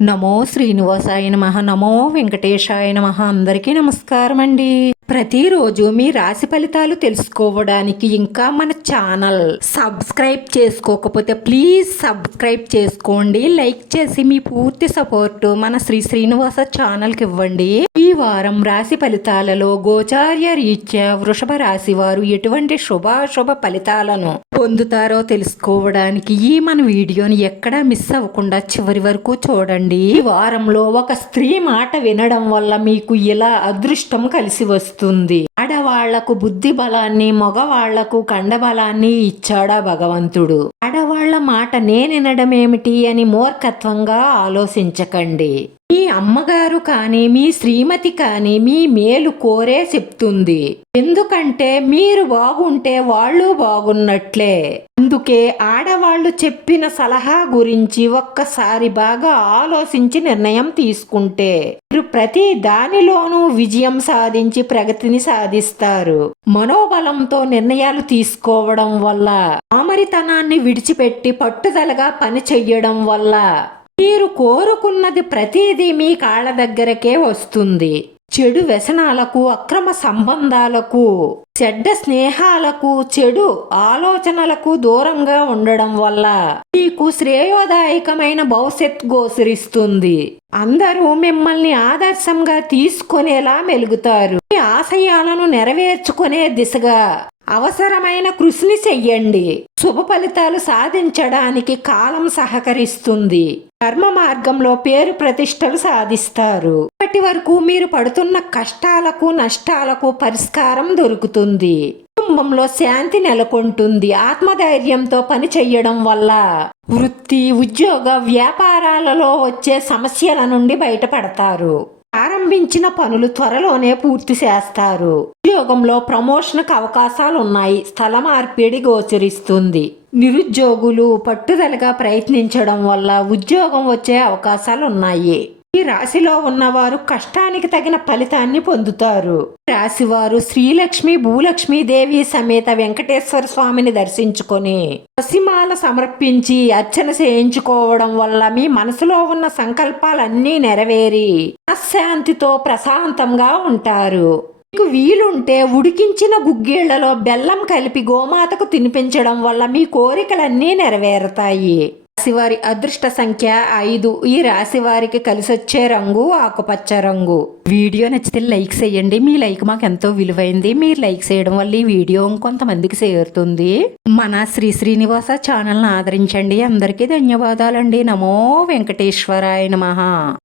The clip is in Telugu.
నమో శ్రీనివాసాయ నమః. నమో వెంకటేశాయ నమః. అందరికీ నమస్కారం అండి. ప్రతిరోజు మీ రాశి ఫలితాలు తెలుసుకోవడానికి ఇంకా మన ఛానల్ సబ్స్క్రైబ్ చేసుకోకపోతే ప్లీజ్ సబ్స్క్రైబ్ చేసుకోండి. లైక్ చేసి మీ పూర్తి సపోర్ట్ మన శ్రీనివాస ఛానల్కి ఇవ్వండి. ఈ వారం రాశి ఫలితాలలో గోచార్య రీత్యా వృషభ రాశి వారు ఎటువంటి శుభాశుభ ఫలితాలను పొందుతారో తెలుసుకోవడానికి ఈ మన వీడియోని ఎక్కడా మిస్ అవ్వకుండా చివరి వరకు చూడండి. ఈ వారంలో ఒక స్త్రీ మాట వినడం వల్ల మీకు ఇలా అదృష్టం కలిసి వస్తుంది. ఆడవాళ్లకు బుద్ధి బలాన్ని, మగవాళ్లకు కండబలాన్ని ఇచ్చాడా భగవంతుడు. ఆడవాళ్ల మాట నేనినడమేమిటి అని మూర్ఖత్వంగా ఆలోచించకండి. మీ అమ్మగారు కానీ మీ శ్రీమతి కానీ మీ మేలు కోరే చెప్తుంది. ఎందుకంటే మీరు బాగుంటే వాళ్ళు బాగున్నట్లే. అందుకే ఆడవాళ్ళు చెప్పిన సలహా గురించి ఒక్కసారి బాగా ఆలోచించి నిర్ణయం తీసుకుంటే మీరు ప్రతి దానిలోనూ విజయం సాధించి ప్రగతిని సాధిస్తారు. మనోబలంతో నిర్ణయాలు తీసుకోవడం వల్ల, ఆమరితనాన్ని విడిచిపెట్టి పట్టుదలగా పని చెయ్యడం వల్ల మీరు కోరుకున్నది ప్రతిదీ మీ కాళ్ళ దగ్గరకే వస్తుంది. చెడు వ్యసనాలకు, అక్రమ సంబంధాలకు, చెడ్డ స్నేహాలకు, చెడు ఆలోచనలకు దూరంగా ఉండడం వల్ల మీకు శ్రేయోదాయకమైన భవిష్యత్ గోచరిస్తుంది. అందరూ మిమ్మల్ని ఆదర్శంగా తీసుకునేలా మెలుగుతారు. మీ ఆశయాలను నెరవేర్చుకునే దిశగా అవసరమైన కృషిని చెయ్యండి. శుభ ఫలితాలు సాధించడానికి కాలం సహకరిస్తుంది. కర్మ మార్గంలో పేరు ప్రతిష్టలు సాధిస్తారు. ఇప్పటి వరకు మీరు పడుతున్న కష్టాలకు, నష్టాలకు పరిష్కారం దొరుకుతుంది. కుటుంబంలో శాంతి నెలకొంటుంది. ఆత్మధైర్యంతో పని చెయ్యడం వల్ల వృత్తి, ఉద్యోగ, వ్యాపారాలలో వచ్చే సమస్యల నుండి బయటపడతారు. ప్రారంభించిన పనులు త్వరలోనే పూర్తి చేస్తారు. ఉద్యోగంలో ప్రమోషన్కు అవకాశాలు ఉన్నాయి. స్థల మార్పిడి గోచరిస్తుంది. నిరుద్యోగులు పట్టుదలగా ప్రయత్నించడం వల్ల ఉద్యోగం వచ్చే అవకాశాలు ఉన్నాయి. ఈ రాశిలో ఉన్నవారు కష్టానికి తగిన ఫలితాన్ని పొందుతారు. రాశివారు శ్రీలక్ష్మి, భూలక్ష్మి దేవి సమేత వెంకటేశ్వర స్వామిని దర్శించుకొని పసిమాల సమర్పించి అర్చన చేయించుకోవడం వల్ల మీ మనసులో ఉన్న సంకల్పాలన్నీ నెరవేరి మనశ్శాంతితో ప్రశాంతంగా ఉంటారు. మీకు వీలుంటే ఉడికించిన గుగ్గిళ్లలో బెల్లం కలిపి గోమాతకు తినిపించడం వల్ల మీ కోరికలన్నీ నెరవేరుతాయి. రాశివారి అదృష్ట సంఖ్య 5. ఈ రాశి వారికి కలిసొచ్చే రంగు ఆకుపచ్చ రంగు. వీడియో నచ్చితే లైక్ చేయండి. మీ లైక్ మాకు ఎంతో విలువైంది. మీరు లైక్ చేయడం వల్ల ఈ వీడియో ఇంకొంతమందికి చేరుతుంది. మన శ్రీనివాస ఛానల్ని ఆదరించండి. అందరికీ ధన్యవాదాలండి. నమో వెంకటేశ్వరాయ నమః.